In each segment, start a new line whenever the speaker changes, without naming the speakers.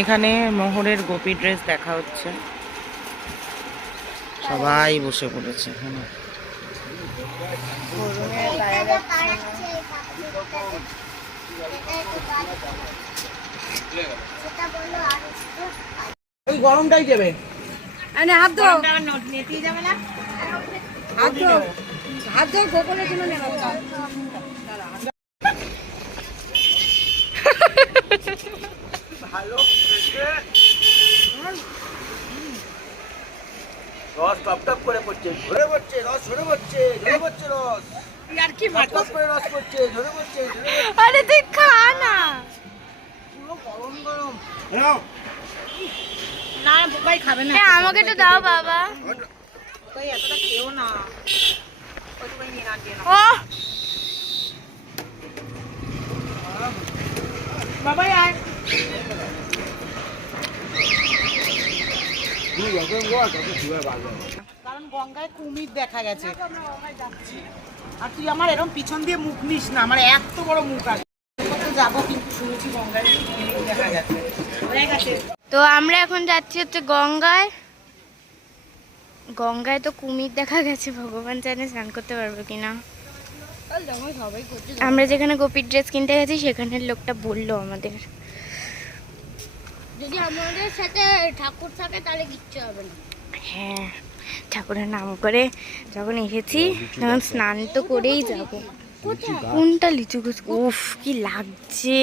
এখানে মোহরের গোপী ড্রেস দেখা হচ্ছে। সবাই বসে পড়েছে এখানে। ওই গরমটাই দেবে।
আরে হাত ধো হাত ধো হাত ধো গোপনের জন্য নেওয়া
রস টপ টপ করে পড়ছে ঝরে পড়ছে রস ঝরে পড়ছে ঝরে পড়ছে রস।
আর কি
টপ করে রস পড়ছে ঝরে পড়ছে
আরে তুই খা না।
পুরো গরম গরম। নাও।
না ভাই খাবে না।
আমাকে তো দাও বাবা।
ভাই এতটা খেও না। ওই তো ভাই নিয়ে না? দিয়ে।
ও
বাবাই আয়
তুই যখন রস তত শুয়ে ভালো
কারণ গঙ্গায় কুমির দেখা গেছে। আর তুই আমার এরকম পিছন দিয়ে মুখ নিস না আমার এত বড় মুখ আছে। যাব কিন্তু শুনেছি গঙ্গায় দেখা গেছে।
তো আমরা এখন যাচ্ছি হচ্ছে গঙ্গায়। গঙ্গায় তো কুমির দেখা গেছে ভগবান জানে স্নান করতে পারব কিনা। আমরা যেখানে গোপীর ড্রেস কিনতে গেছি সেখানের লোকটা বলল আমাদের।
যদি আমাদের সাথে ঠাকুর থাকে তাহলে কিচ্ছু হবে না।
হ্যাঁ ঠাকুরের নাম করে যখন এসেছি তখন স্নান তো করেই যাব। কোনটা লিচু গাছ? উফ কি লাগছে।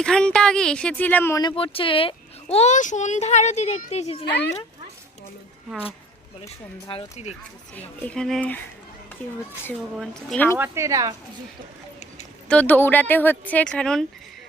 এখানটা আগে এসেছিলাম মনে পড়ছে। ও সন্ধ্যা আরতি দেখতে এসেছিলাম না? হ্যাঁ।
বলে সন্ধ্যা আরতি দেখতেছিলাম।
এখানে কি হচ্ছে ভগবান? তো দৌড়াতে হচ্ছে কারণ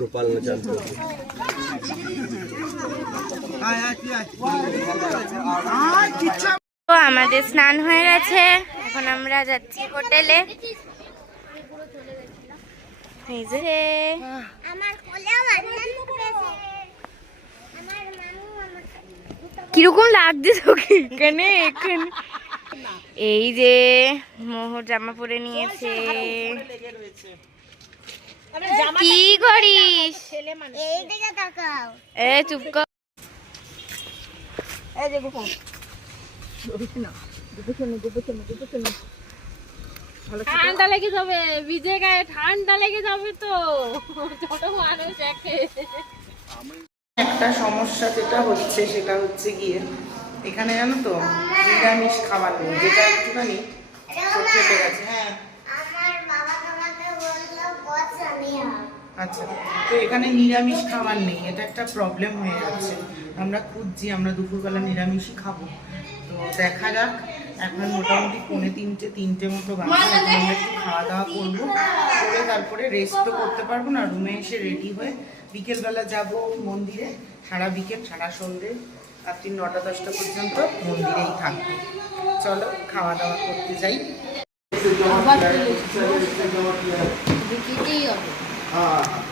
গোপাল আমাদের স্নান হয়ে গেছে। এখন আমরা যাচ্ছি হোটেলে। এই যে।
আমার কোলে আমার
কীরকম লাগছে তোকে এখানে এখানে। এই যে মোহর জামা পরে নিয়েছে। কি করিস?
এই দিকে তাকাও
এ চুপ কর
ঠান্ডা লেগে যাবে ভিজে গায়ে ঠান্ডা লেগে যাবে তো। ছোট মানুষ একে।
একটা সমস্যা যেটা হচ্ছে সেটা হচ্ছে গিয়ে এখানে জানো তো নিরামিষ খাবার নেই যেটা একটুখানি চোখ গেছে হ্যাঁ। আচ্ছা তো এখানে নিরামিষ খাবার নেই এটা একটা প্রবলেম হয়ে যাচ্ছে। আমরা খুঁজছি আমরা দুপুরবেলা নিরামিষই খাব। তো দেখা যাক এখন মোটামুটি পৌনে তিনটে তিনটে মতো বাজে। আমরা একটু খাওয়া দাওয়া করব। করে তারপরে রেস্ট তো করতে পারব না। রুমে এসে রেডি হয়ে বিকেলবেলা যাব মন্দিরে। সারা বিকেল সারা সন্ধে। রাত্রি নটা দশটা পর্যন্ত মন্দিরেই থাকব। চলো খাওয়া দাওয়া করতে যাই।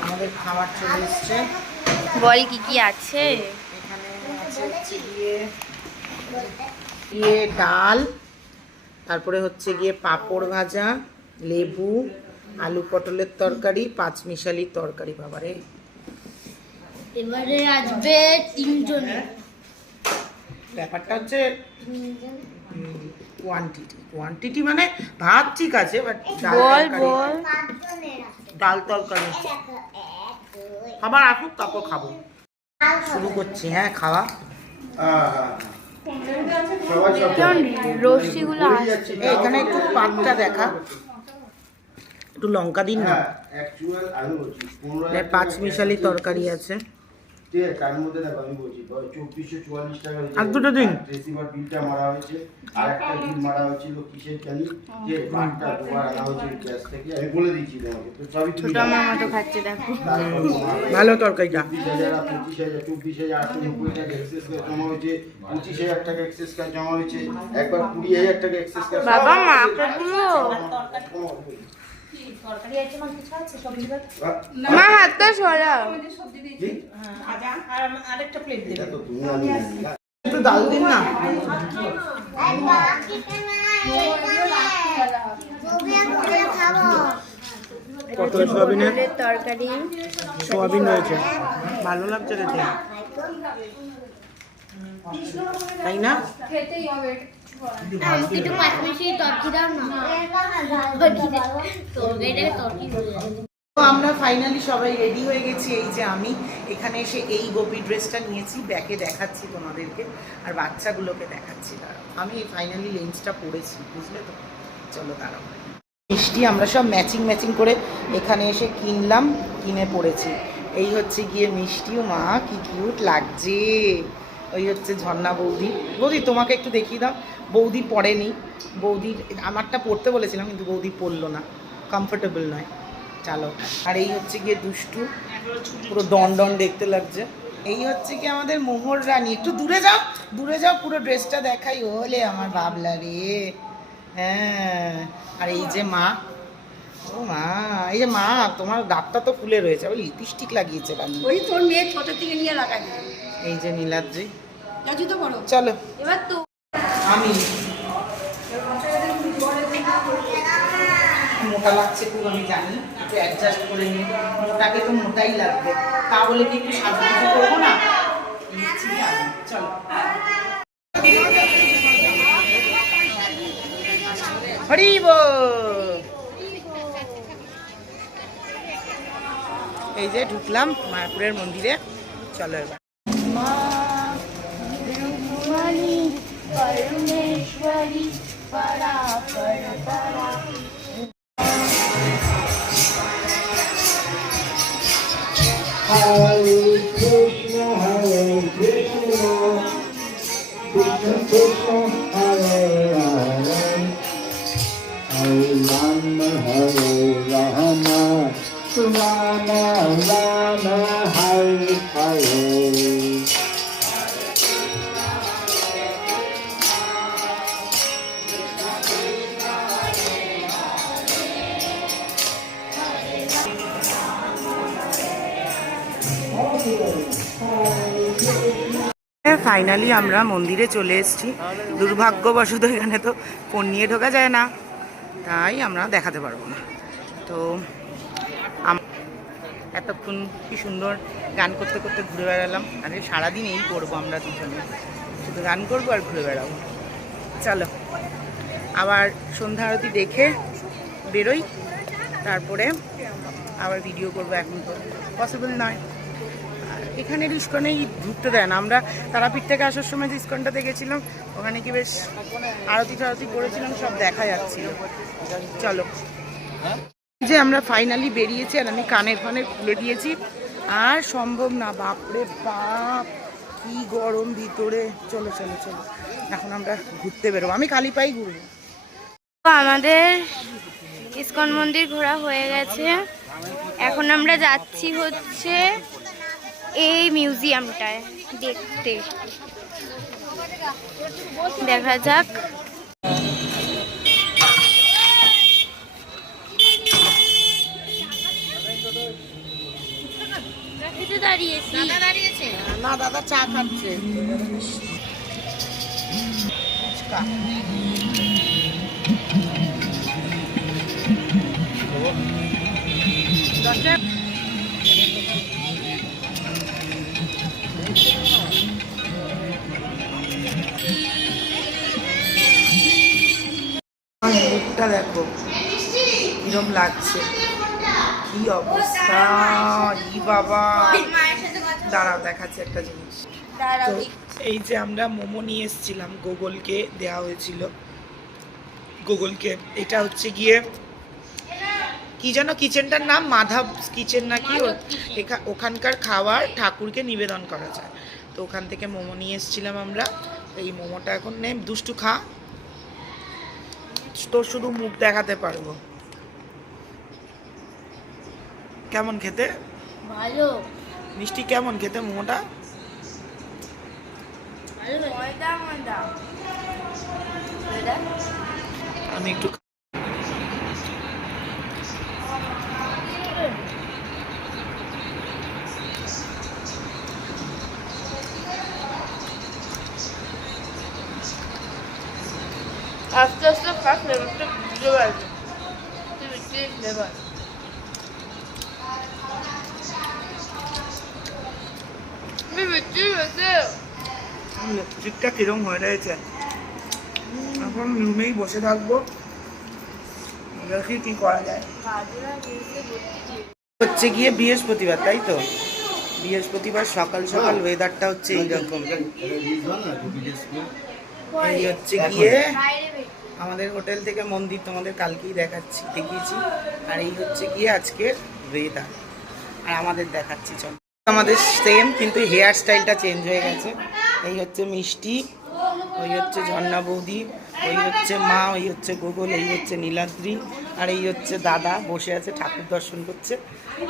আমাদের খাবার চলে এসছে।
বল কি কি আছে?
এখানে আছে গিয়ে ডাল তারপরে হচ্ছে গিয়ে পাঁপড় ভাজা লেবু আলু পটলের তরকারি পাঁচমিশালির তরকারি বাবারে
এবারে আসবে তিনজন।
ব্যাপারটা হচ্ছে কোয়ান্টিটি কোয়ান্টিটি মানে ভাত ঠিক আছে বাট ডাল
বল
তরকারি ডাল তরকারি খাবার আসুক তারপর খাব। শুরু করছি হ্যাঁ খাওয়া। এখানে একটু পাতটা দেখা। একটু লঙ্কা দিন না। এখানে পাঁচ মিশালি তরকারি আছে।
ঠিক আছে তার মধ্যে দেখো আমি বলছি চব্বিশশো চুয়াল্লিশ টাকা
আর দুটো দিন।
রিসিভার বিলটা মারা হয়েছে আর একটা বিল মারা হয়েছিল কিসের জানি যে বারটা দুবার আনা হয়েছে গ্যাস থেকে আমি বলে দিচ্ছি তোমাকে তো সবই
ছোট আমার মতো খাচ্ছে দেখো।
ভালো তরকারিটা
চব্বিশ হাজার পঁচিশ হাজার চব্বিশ হাজার আটশো নব্বই টাকা এক্সেস কাজ জমা হয়েছে পঁচিশ হাজার টাকা এক্সেস কাজ জমা হয়েছে একবার কুড়ি হাজার টাকা এক্সেস কাজ
বাবা পুরো মা হাতটা সরাও।
আরেকটা প্লেট
এটা তো তুমি আমি জানি না।
একটু ডাল দিন না। কত সোয়াবিনের
তরকারি।
সোয়াবিন রয়েছে। ভালো লাগছে খেতে। তাই না?
আমাকে একটু পাঁচ মিনিট তরকি দাও না তরকারিটাকে তরকি
তো আমরা ফাইনালি সবাই রেডি হয়ে গেছি। এই যে আমি এখানে এসে এই গোপী ড্রেসটা নিয়েছি ব্যাকে দেখাচ্ছি তোমাদেরকে আর বাচ্চাগুলোকে দেখাচ্ছি। দাঁড়াও আমি ফাইনালি লেন্সটা পরেছি বুঝলে তো? চলো দাঁড়াও। মিষ্টি আমরা সব ম্যাচিং ম্যাচিং করে এখানে এসে কিনলাম কিনে পড়েছি। এই হচ্ছে গিয়ে মিষ্টিও মা কি কিউট লাগছে। ওই হচ্ছে ঝর্ণা বৌদি। বৌদি, তোমাকে একটু দেখিয়ে দাও। বৌদি পড়েনি। বৌদির, আমারটা পড়তে বলেছিলাম, কিন্তু বৌদি পড়ল না। কমফোর্টেবল নয়। চালো। আর এই হচ্ছে গিয়ে দুষ্টু। পুরো ডন ডন দেখতে লাগছে। এই হচ্ছে কি আমাদের মোহর রানী। একটু দূরে যাও। দূরে যাও, পুরো ড্রেসটা দেখাই। হলে আমার বাবলা রে। হ্যাঁ। আর এই যে মা। ও মা, এই যে মা, তোমার দাঁতটা তো ফুলে রয়েছে। ওই লিপস্টিক লাগিয়েছে
ওই তোর মেয়ে ছোট থেকে নিয়ে লাগাই
এই যে নীলাদ্রি। চলো।
এবার তো
আমি মোটা লাগছে খুব আমি জানি। একটু অ্যাডজাস্ট করে নিই মোটাকে তো মোটাই লাগবে। তা বলে কি একটু সাজুগুজু করব না। চলো। হরিব এই যে ঢুকলাম মায়াপুরের মন্দিরে। চলো এবার। মা
রূপমণি পরমেশ্বরী পরা
ফাইনালি আমরা মন্দিরে চলে এসেছি। দুর্ভাগ্যবশত এখানে তো ফোন নিয়ে ঢোকা যায় না। তাই আমরা দেখাতে পারব না। তো এতক্ষণ কি সুন্দর গান করতে করতে ঘুরে বেড়ালাম। আরে, সারাদিন এই করব আমরা দুজনে। শুধু গান করব আর ঘুরে বেড়াবো। চলো, আবার সন্ধ্যা আরতি দেখে বেরোই। তারপরে আবার ভিডিও করব এখন তো। পসিবল নয়। আর এখানে ইস্কনেই ঢুকতে দেয় না। আমরা তারাপীঠ থেকে আসার সময় যে ইস্কনটাতে গেছিলাম, ওখানে কি বেশ আরতি টারতি করেছিলাম, সব দেখা যাচ্ছিল। চলো। যে আমরা ফাইনালি বেরিয়েছি আর আমি কানের ফানে খুলে দিয়েছি। আর সম্ভব না, বাপরে বাপ, কি গরম ভিতরে। চলো চলো চলো। এখন আমরা ঘুরতে বেরোবো। আমি খালি পাই ঘুরবো
আমাদের ইস্কন মন্দির ঘোরা হয়ে গেছে। এখন আমরা যাচ্ছি হচ্ছে এই মিউজিয়ামটায় দেখতে। দেখা যাক। দাঁড়িয়েছি।
না দাদা চা খাচ্ছে। দশটা কিরম লাগছে। কি অবস্থা? ই বাবা। দাঁড়াও দেখাচ্ছে একটা জিনিস। তো এই যে আমরা মোমো নিয়ে এসেছিলাম গুগলকে দেওয়া হয়েছিল। গুগলকে এটা হচ্ছে গিয়ে কি যেন কিচেনটার নাম? মাধব কিচেন নাকি ওখানকার খাবার ঠাকুরকে নিবেদন করা যায়। তো ওখান থেকে মোমো নিয়ে এসেছিলাম আমরা। এই মোমোটা এখন নে দুষ্টু খা। তোর শুধু মুখ দেখাতে পারব। কেমন খেতে?
ভালো।
মিষ্টি কেমন খেতে মোমোটা? আমি একটু
আস্তে আস্তে খা ফ্লেভারটা বুঝতে পারবে।
লিপস্টিকটা কিরম হয়ে রয়েছে? এখন রুমেই বসে থাকব। দেখি কি করা যায়। হচ্ছে গিয়ে বৃহস্পতিবার, তাই তো? বৃহস্পতিবার সকাল সকাল ওয়েদারটা হচ্ছে এইরকম এই হচ্ছে গিয়ে আমাদের হোটেল থেকে মন্দির তোমাদের কালকেই দেখাচ্ছি, দেখিয়েছি। আর এই হচ্ছে গিয়ে আজকের ওয়েদার আর আমাদের দেখাচ্ছি, চল। আমাদের সেম কিন্তু হেয়ার স্টাইলটা চেঞ্জ হয়ে গেছে। এই হচ্ছে মিষ্টি ওই হচ্ছে ঝর্ণা বৌদি ওই হচ্ছে মা ওই হচ্ছে গোগল এই হচ্ছে নীলাদ্রি আর এই হচ্ছে দাদা বসে আছে ঠাকুর দর্শন করছে।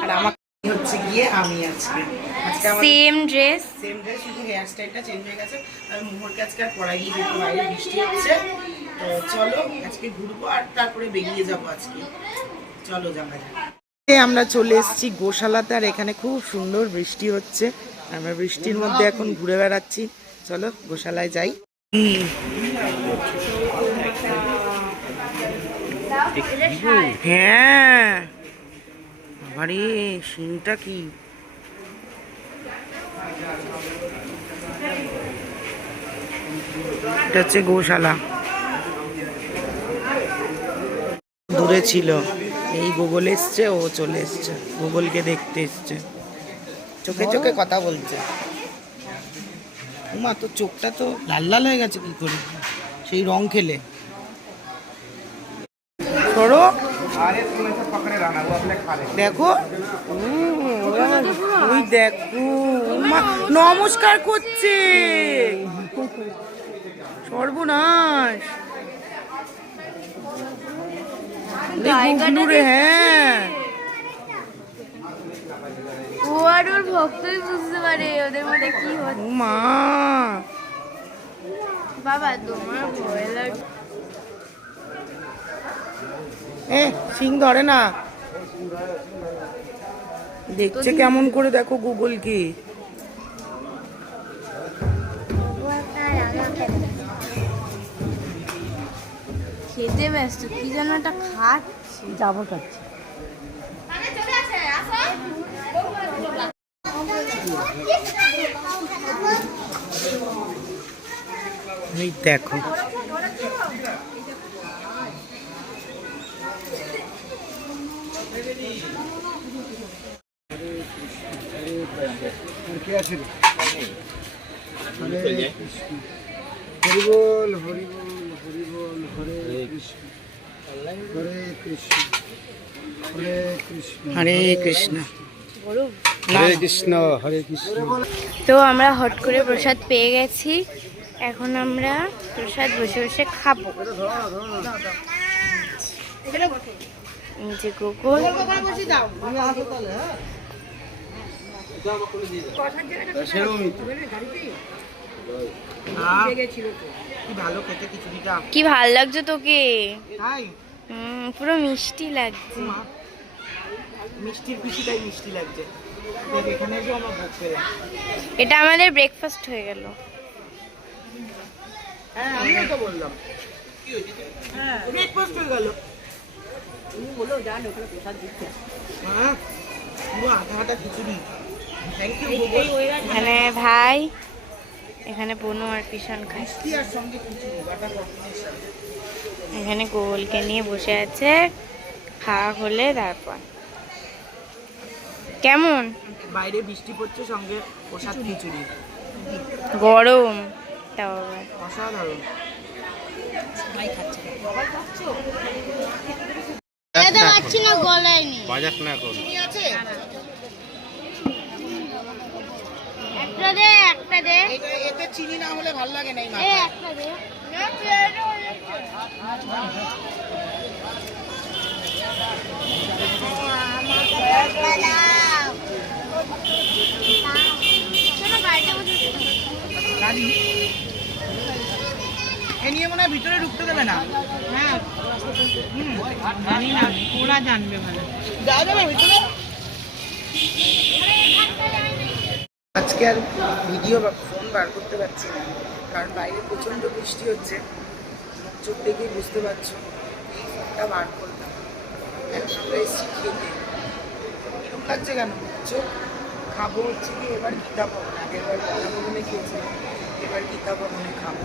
আর আমার হচ্ছে গিয়ে আমি আজকে। আজকে আমার
সেম ড্রেস
সেম ড্রেস শুধু হেয়ার স্টাইলটা চেঞ্জ হয়ে গেছে। আমি মোহরকে আজকে আর পড়াই বাইরে বৃষ্টি হচ্ছে। তো চলো আজকে ঘুরবো আর তারপরে বেরিয়ে যাব আজকে। চলো যাওয়া যাক আমরা চলে এসেছি গোশালাতে, আর এখানে খুব সুন্দর বৃষ্টি হচ্ছে। আমরা বৃষ্টির মধ্যে এখন ঘুরে বেড়াচ্ছি। চলো গোশালায় যাই। হ্যাঁ সিনটা কি? এটা হচ্ছে গোশালা। দূরে ছিল। এই গুগল এসছে, ও চলে এসছে। গুগলকে দেখতে এসছে। চোখে চোখে কথা বলছে। উমা, তোর চোখটা তো লাল লাল হয়ে গেছে কি করে? সেই রং খেলে। দেখো। ওই দেখো নমস্কার করছে। সর্বনাশ গুগলু রে, হ্যাঁ।
ও আর ওর ভক্তই বুঝতে পারে ওদের মধ্যে কি হচ্ছে।
মা।
বাবা তোমার ভয় লাগে
এ সিং ধরে না। দেখছে কেমন করে দেখো গুগল কি
খেতে ব্যস্ত কি যেন একটা খাচ্ছে।
যাব খাচ্ছি
এই দেখো।
হরিবল হরিবল হরিবল। হরে কৃষ্ণ হরে কৃষ্ণ। হরে কৃষ্ণ
হরে কৃষ্ণ
হরে কৃষ্ণ। হরে কৃষ্ণ
তো আমরা হট করে প্রসাদ পেয়ে গেছি। এখন আমরা প্রসাদ বসে বসে খাব। এই যে গোকুল
কি ভালো খেতে খিচুড়িটা?
কি ভালো লাগছে তোকে?
তাই?
হুম, পুরো মিষ্টি লাগছে।
মিষ্টির মিষ্টি লাগছে। দেখ এখানে এসে আমার ভোগ পেলাম
এটা আমাদের ব্রেকফাস্ট হয়ে গেল।
হ্যাঁ আমিও তো বললাম। হ্যাঁ ব্রেকফাস্ট হয়ে গেল। হ্যাঁ পুরো আধা আধা খিচুড়ি। থ্যাংক ইউ
এখানে ভাই এখানে বনু আর কিষান খায়। এখানে গোলকে নিয়ে বসে আছে খাওয়া হলে তারপর। কেমন?
বাইরে বৃষ্টি পড়ছে সঙ্গে প্রসাদ খিচুড়ি।
গরম তাও আবার।
অসাধারণ।
পাচ্ছি না গলায় নেই।
বাজাক না
একটা দে একটা দে
এটা এতে চিনি না হলে ভালো লাগে না এই
একটা দে
এ নিয়ে মনে হয় ভিতরে ঢুকতে দেবে না।
হ্যাঁ। জানি না ওরা জানবে ভালো।
যাওয়া যাবে ভিতরে? আজকে আর ভিডিও বা ফোন বার করতে পারছি না। কারণ বাইরে প্রচণ্ড বৃষ্টি হচ্ছে। চোখ দেখেই বুঝতে পারছ, এই ফোনটা বার করলাম। এখন আমরা এসেছি খেতে। এরকম লাগছে কেন? চোখ খাব হচ্ছে কি, এবার গীতা ভবন। আগের বার গলা ভবনে খেয়েছিলাম, এবার গীতা ভবনে খাব।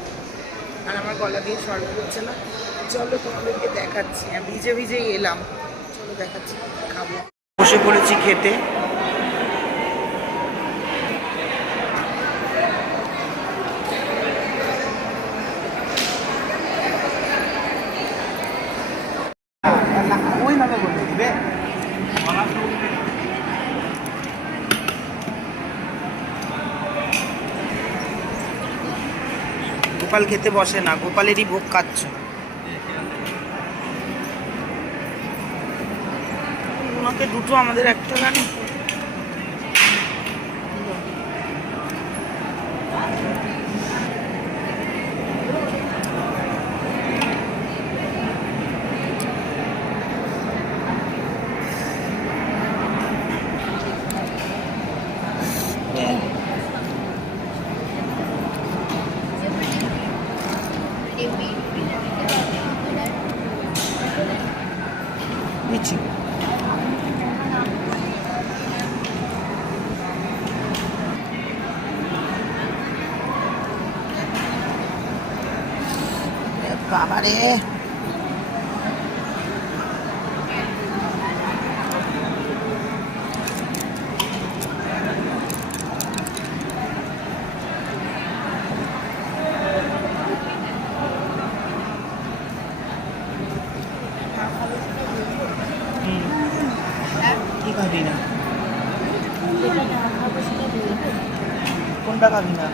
আর আমার গলা দিয়ে সর্ব হচ্ছে না। চলো তোমাদেরকে দেখাচ্ছি। ভিজে ভিজেই এলাম। চলো দেখাচ্ছি, খাব। বসে পড়েছি খেতে ওইভাবে বলে দিবে গোপাল খেতে বসে না গোপালেরই ভোগ খাচ্ছ। ওনাকে দুটো আমাদের একটা গান দিচ্ছি বাবারে কি খাবি না কোনটা খাবি না